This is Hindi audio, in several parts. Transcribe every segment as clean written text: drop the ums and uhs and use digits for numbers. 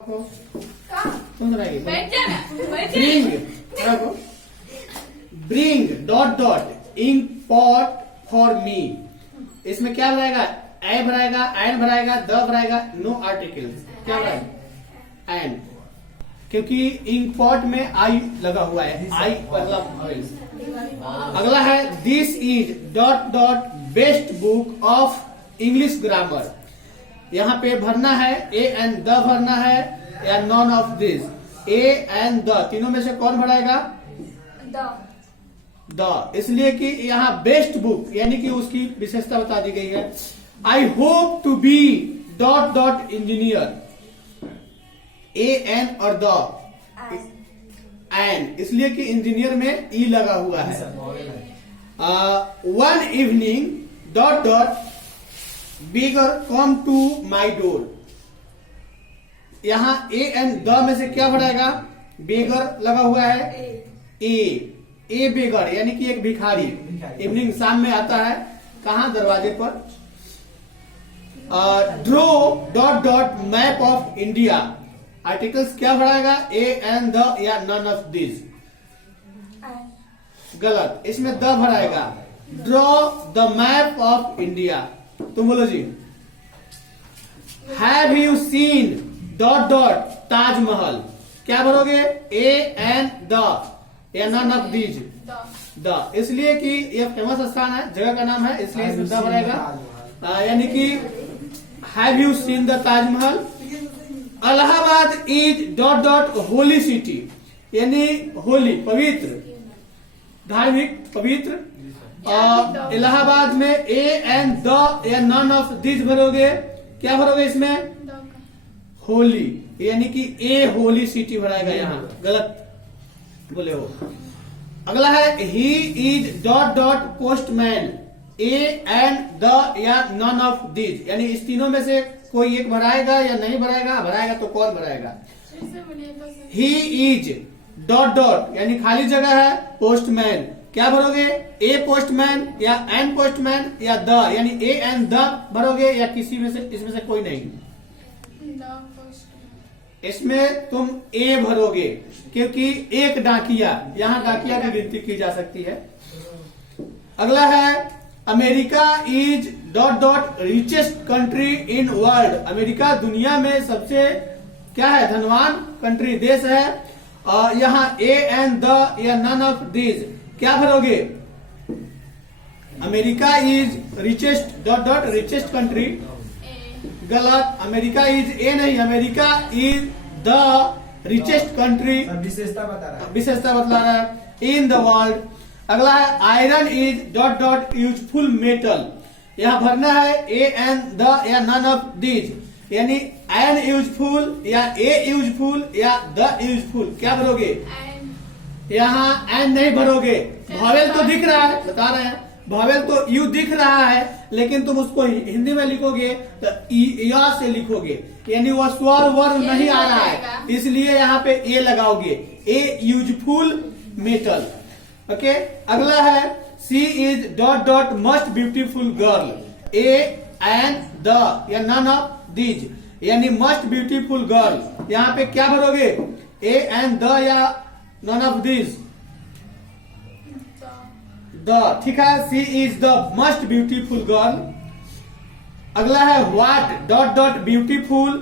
सुन रही bring dot dot ink pot for me. इसमें क्या भराएगा? ए भराएगा, एन भराएगा, द भराएगा, नो आर्टिकल। क्या भराएगा? एन, क्योंकि इंक पॉट में आई लगा हुआ है। आई अगला है this is dot dot best book of English grammar. यहाँ पे भरना है ए एंड द भरना है या none of this. A and the तीनों में से कौन भराएगा? द, इसलिए कि यहाँ बेस्ट बुक यानी कि उसकी विशेषता बता दी गई है। I hope to be dot dot engineer. A an और द एन, इसलिए कि इंजीनियर में ई लगा हुआ है। One evening dot dot bigger come to my door. यहां ए एंड द में से क्या भराएगा? बेगर लगा हुआ है। ए बेगर यानी कि एक भिखारी। इवनिंग शाम में आता है, कहां? दरवाजे पर। Draw dot dot map of India. Articles क्या भराएगा? ए एंड द या नन ऑफ दिस। गलत, इसमें द भराएगा। Draw the map of India. तुम बोलो जी। Have you seen dot dot Taj Mahal. क्या भरोगे? ए एंड द या नन ऑफ दीज। द, इसलिए कि यह फेमस स्थान है, जगह का नाम है, इसलिए इसमें द भरेगा। यानी कि have you seen the Taj Mahal. Allahabad is dot dot holy city, यानी होली पवित्र, धार्मिक पवित्र। इलाहाबाद में ए एंड द या नन ऑफ दिस भरोगे। क्या भरोगे इसमें? होली, यानी कि ए होली सिटी भराएगा। यहाँ गलत बोले हो। अगला है he is dot dot postman. A and the या नन ऑफ दिस, यानी इस तीनों में से कोई एक भराएगा या नहीं भराएगा? भराएगा तो कौन भराएगा? ही इज डॉट डॉट यानी खाली जगह है, पोस्टमैन। क्या भरोगे? ए पोस्टमैन या एन पोस्टमैन या द, यानी ए एंड द भरोगे या किसी में से, इसमें से कोई नहीं। इसमें तुम ए भरोगे क्योंकि एक डाकिया, यहाँ डाकिया की गिनती की जा सकती है। अगला है America is dot dot richest country in world. America दुनिया में सबसे क्या है? धनवान कंट्री, देश है। और यहाँ ए एंड द या नन ऑफ दिस क्या भरोगे? America is richest dot dot richest country. गलत, अमेरिका इज ए नहीं, America is the richest country. विशेषता बता रहा है इन द वर्ल्ड। अगला है iron is dot dot useful metal. यहाँ भरना है ए एंड द या नन ऑफ दिस, यानी एन यूजफुल या ए यूजफुल या द यूजफुल। क्या भरोगे? यहाँ एन नहीं भरोगे। भावेल तो दिख रहा है, बता रहे हैं, भावेल तो यू दिख रहा है, लेकिन तुम उसको हिंदी में लिखोगे तो या से लिखोगे, यानी वह स्वर वर्ण नहीं आ रहा है, इसलिए यहाँ पे ए लगाओगे। ए यूजफुल मेटल। ओके, अगला है she is dot dot must beautiful girl. A and the या नन ऑफ दीज, यानी मस्ट ब्यूटीफुल गर्ल। यहाँ पे क्या भरोगे? ए एंड द या नन ऑफ दिस? द, ठीक है। She is the must beautiful girl. अगला है what dot dot beautiful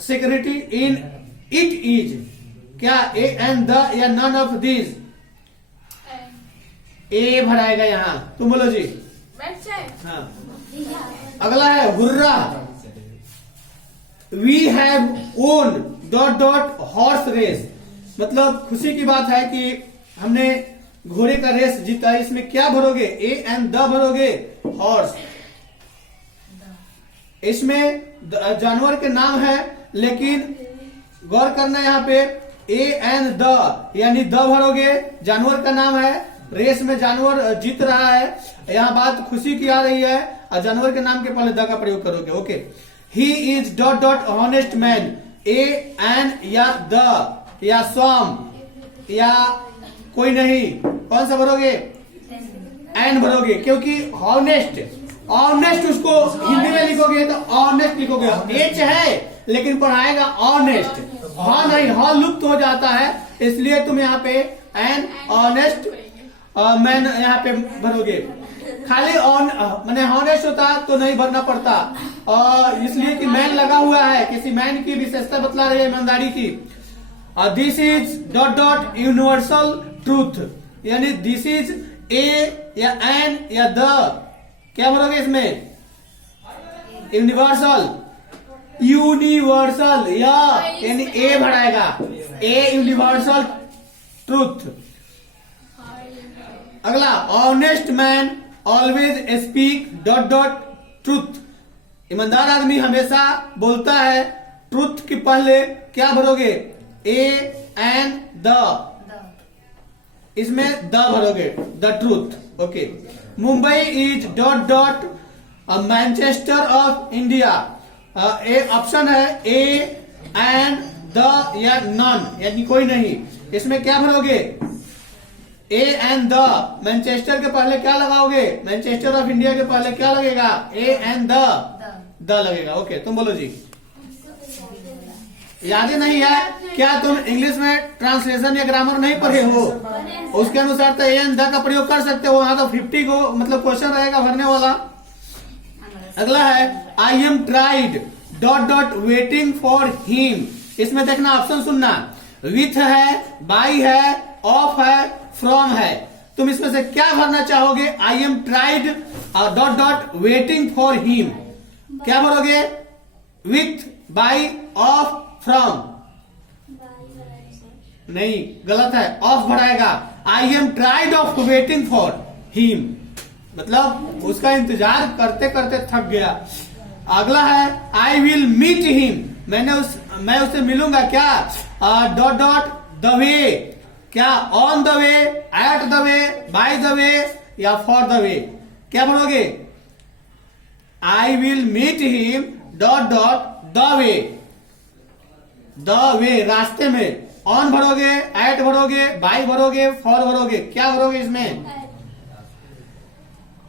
security in it is. क्या ए एंड द या नन ऑफ दिस? ए भराएगा यहाँ। तुम बोलो जी। हाँ। अगला है hurrah we have won dot dot horse race. मतलब खुशी की बात है कि हमने घोड़े का रेस जीता है। इसमें क्या भरोगे? ए एंड द भरोगे, हॉर्स। इसमें जानवर के नाम है, लेकिन गौर करना यहाँ पे ए एंड द यानी द भरोगे, जानवर का नाम है, रेस में जानवर जीत रहा है। यहाँ बात खुशी की आ रही है और जानवर के नाम के पहले द का प्रयोग करोगे। Okay, he is dot dot honest man. A an या द या स्वाम या कोई नहीं, कौन सा भरोगे? एन भरोगे, क्योंकि ऑनेस्ट, ऑनेस्ट उसको हिंदी में लिखोगे तो ऑनेस्ट लिखोगे। एच है लेकिन पढ़ाएगा ऑनेस्ट। हाँ नहीं, हाँ लुप्त हो जाता है, इसलिए तुम यहाँ पे एन ऑनेस्ट मैन यहाँ पे भरोगे। खाली ऑन मैंने हॉनेस्ट होता तो नहीं भरना पड़ता, और इसलिए कि मैन लगा हुआ है, किसी मैन की विशेषता बतला रही है, ईमानदारी की। This is dot dot universal truth, यानी दिस इज ए या एन या द, क्या भरोगे इसमें? यूनिवर्सल, यूनिवर्सल या यानी ए भराएगा, ए यूनिवर्सल ट्रूथ। अगला, honest man always speak dot dot truth, ईमानदार आदमी हमेशा बोलता है। ट्रूथ के पहले क्या भरोगे? ए एन द, इसमें द भरोगे, the truth. Okay, Mumbai is dot dot Manchester of India. एक ऑप्शन है ए एंड द या नॉन, यानी कोई नहीं। इसमें क्या भरोगे? ए एंड द, मैनचेस्टर के पहले क्या लगाओगे? मैनचेस्टर ऑफ इंडिया के पहले क्या लगेगा? ए एंड द लगेगा। ओके, तुम बोलो जी। याद ही नहीं है क्या? तुम इंग्लिश में ट्रांसलेशन या ग्रामर नहीं पढ़े हो? उसके अनुसार तो ए एंड द का प्रयोग कर सकते हो। वहां तो 50 को मतलब क्वेश्चन रहेगा भरने वाला। अगला है, आई am tried dot dot waiting for him. इसमें देखना, ऑप्शन सुनना, विथ है, बाई है, ऑफ है, फ्रॉम है। तुम इसमें से क्या भरना चाहोगे? I am tried dot dot waiting for him, क्या भरोगे? With, by, of, from? नहीं, गलत है, ऑफ भराएगा। I am tried of waiting for him, मतलब उसका इंतजार करते करते थक गया। अगला है, आई विल मीट हिम, मैं उससे मिलूंगा, क्या? डॉट डॉट द वे, क्या? On the way, at the way, by the way या फॉर द वे, क्या भरोगे? I will meet him dot dot the way, the way रास्ते में। ऑन भरोगे, एट भरोगे, बाय भरोगे, फॉर भरोगे, क्या भरोगे इसमें?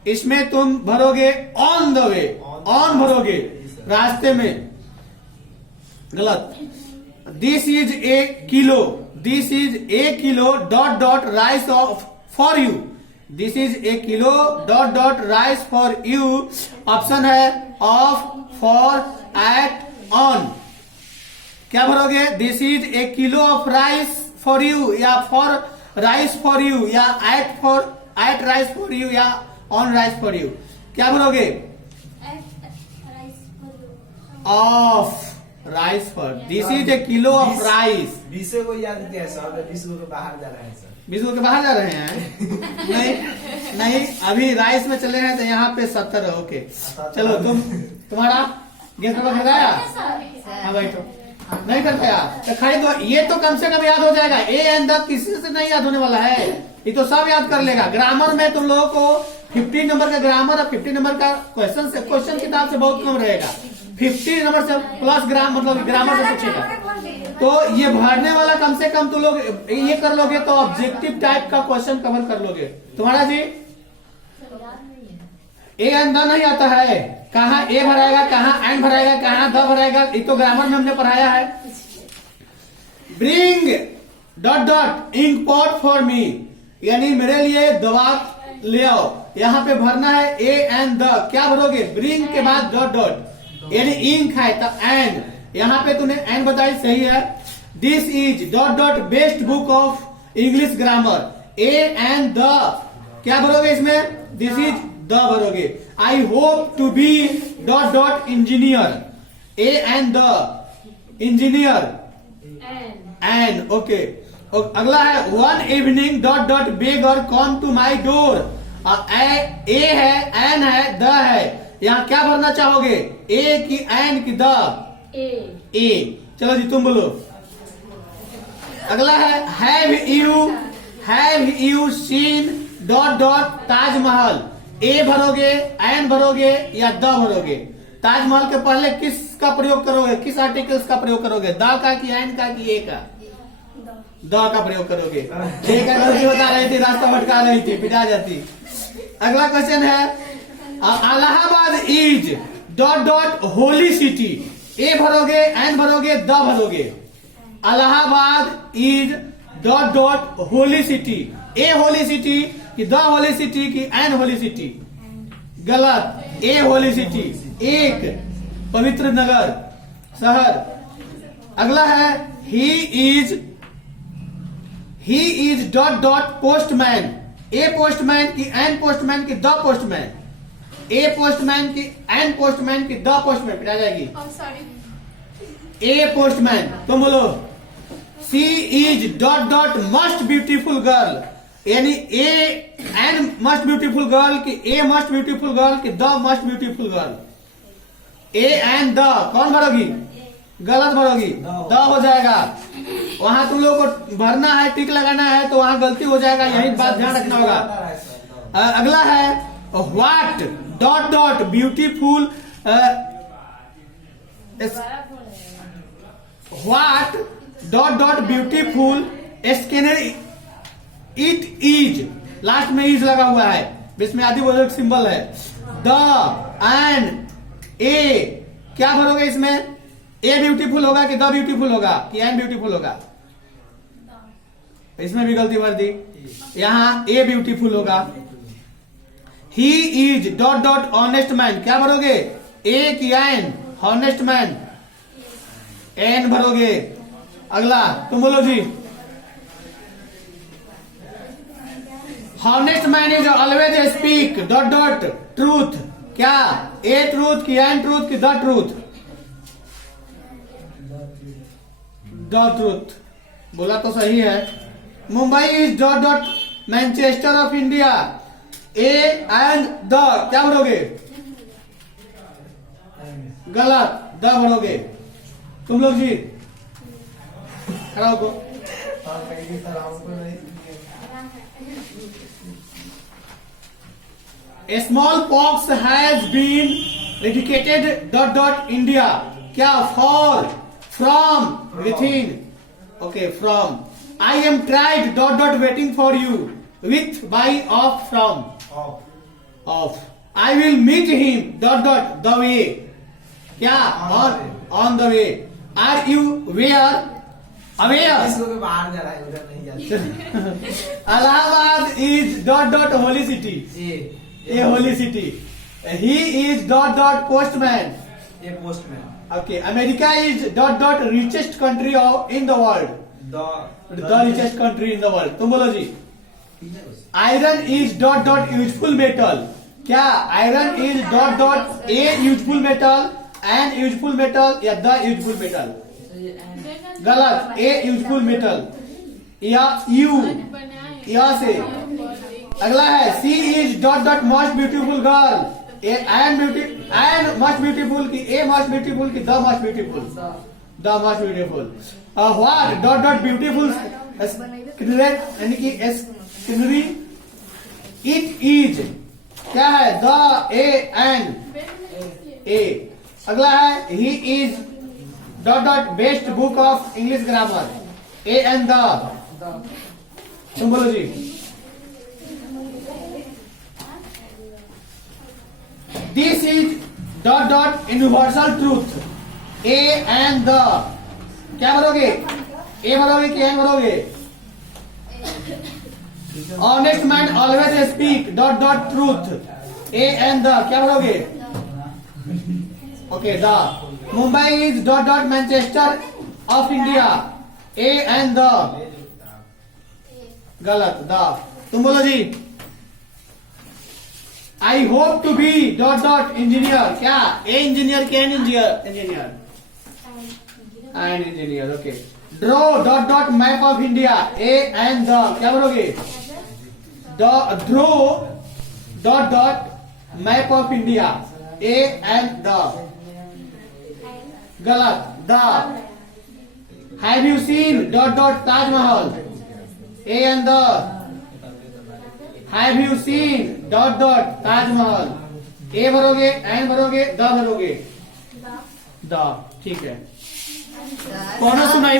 इसमें तुम भरोगे ऑन द वे, ऑन भरोगे, रास्ते में। गलत। This is a kilo, this is a kilo dot dot rice of for you, this is a kilo dot dot rice for you. Option है ऑफ, फॉर, एट, ऑन, क्या भरोगे? This is a kilo of rice for you, या फॉर राइस फॉर यू, या एट राइस फॉर यू, या ऑन राइस फॉर यू, क्या भरोगे? Of rice for, this is a kilo of rice. 20 को याद किया सर, 20 को बाहर जा रहे हैं सर, 20 के बाहर जा रहे हैं? नहीं, अभी राइस में चले हैं तो यहाँ पे 70। ओके, चलो तुम्हारा गैस पेपर खरीदाया? हाँ भाई, तो नहीं कर पाया तो खरीदो। ये तो कम से कम याद हो जाएगा, ए एंड द किसी से नहीं याद होने वाला है, ये तो सब याद कर लेगा। ग्रामर में तुम लोगों को 50 नंबर का ग्रामर और 50 नंबर का क्वेश्चन किताब से बहुत कम रहेगा। 50 नंबर से प्लस मतलब ग्रामर से पूछेगा, तो ये भरने वाला कम से कम तुम लोग ये कर लोगे तो ऑब्जेक्टिव टाइप का क्वेश्चन कवर कर लोगे। तुम्हारा जी ए एंड द नहीं आता है, कहाँ ए भराएगा, कहाँ एंड भराएगा, कहाँ द भराएगा, ये तो ग्रामर में हमने पढ़ाया है। Bring dot dot ink pot for me, यानी मेरे लिए दवा ले आओ। यहाँ पे भरना है ए एंड द, क्या भरोगे? ब्रिंग के बाद डॉट डॉट, यानी इंक है तो एंड, यहाँ पे तूने एंड बताई, सही है। This is dot dot best book of English grammar, a and the, क्या भरोगे इसमें? दिस इज द भरोगे। I hope to be dot dot engineer, a and the, engineer, and. Okay, अगला है, one evening dot dot beggar come to my door. A है, एन है, द है, यहाँ क्या भरना चाहोगे? ए की, एन की, द? ए। चलो जी तुम बोलो। अगला है, have you seen dot dot Taj Mahal. A भरोगे, एन भरोगे या द भरोगे? ताजमहल के पहले किसका प्रयोग करोगे, किस आर्टिकल्स का प्रयोग करोगे? द का कि एन का कि ए का? द का प्रयोग करोगे। ठीक है, गलती बता रही थी, रास्ता भटका रही थी, पिटा जाती। अगला क्वेश्चन है, Allahabad is dot dot holy city. A भरोगे, एन भरोगे, द भरोगे। Allahabad is dot dot holy city. A holy city कि द होली सिटी कि एन होली सिटी? गलत, ए होली सिटी, एक पवित्र नगर, शहर। अगला है he is dot dot postman. A postman की एन पोस्टमैन की द पोस्टमैन? ए पोस्टमैन की एन पोस्टमैन की द पोस्टमैन? पिटा जाएगी। A postman. तुम बोलो she is dot dot must beautiful girl. यानी a an must beautiful girl की ए मस्ट ब्यूटीफुल गर्ल की the must beautiful girl? A an the कौन भरोगी? गलत भरोगी, द हो जाएगा। वहां तुम लोग को भरना है, टिक लगाना है, तो वहां गलती हो जाएगा, यही बात ध्यान रखना होगा। अगला है what dot dot beautiful. What dot dot beautiful scanner it is. Last में इज लगा हुआ है, इसमें आदिवासी सिंबल है। द एंड ए क्या भरोगे इसमें? ए ब्यूटीफुल होगा कि द ब्यूटीफुल होगा कि एन ब्यूटीफुल होगा? इसमें भी गलती भर दी, यहां ए ब्यूटीफुल होगा। He is dot dot honest man, क्या भरोगे? ए की एन? हॉनेस्ट मैन, एन भरोगे। अगला तुम बोलो जी। Honest man is always speak dot dot truth, क्या? ए ट्रूथ की एन ट्रूथ की द ट्रूथ? The truth. बोला तो सही है। Mumbai is dot dot Manchester of India. A and the क्या भरोगे? गलत, द भरोगे। तुम लोग जी खड़ा हो। A small pox has been eradicated dot dot India, क्या? For, from, within, okay, from। I am tried dot dot waiting for you, with, by, of, from, of। I will meet him dot dot the way, क्या? on the way। Are you aware? इसको भी बाहर जा रहा है, उधर नहीं जाता। Allahabad is dot dot holy city, a holy city। He is dot dot postman, ये postman. okay। America is dot dot richest country in the world, the richest country in the world। तुम बोलो जी। Iron is dot dot useful metal, क्या? Iron is dot dot a useful metal, an useful metal या the useful metal? गलत, ए यूजफुल मेटल या यू या से। अगला है she is dot dot must beautiful girl. An must beautiful की ए मस्ट ब्यूटीफुल की the must beautiful? The must beautiful. What dot dot beautiful यानी कि स्किनरी इट इज, क्या है? The a an a. अगला है he is dot dot best book of English grammar. A and the तुम बोलो जी। This is dot dot universal truth. A and the क्या भरोगे? ए भरोगे कि एन भरोगे? Honest man always speak dot dot truth. A and the क्या भरोगे? Okay, the. Mumbai is dot dot Manchester of India. A and the गलत, द। तुम बोलो जी। I hope to be dot dot engineer, क्या? ए इंजीनियर के an engineer? An engineer, okay. Draw dot dot map of India. A and the क्या बोलोगे? Draw dot dot map of India. A and the गलत, the. Have you seen dot dot Taj Mahal? A and the have you seen dot dot Taj Mahal? A भरोगे, एन भरोगे, द भरोगे? द, ठीक है। कौन सुनाई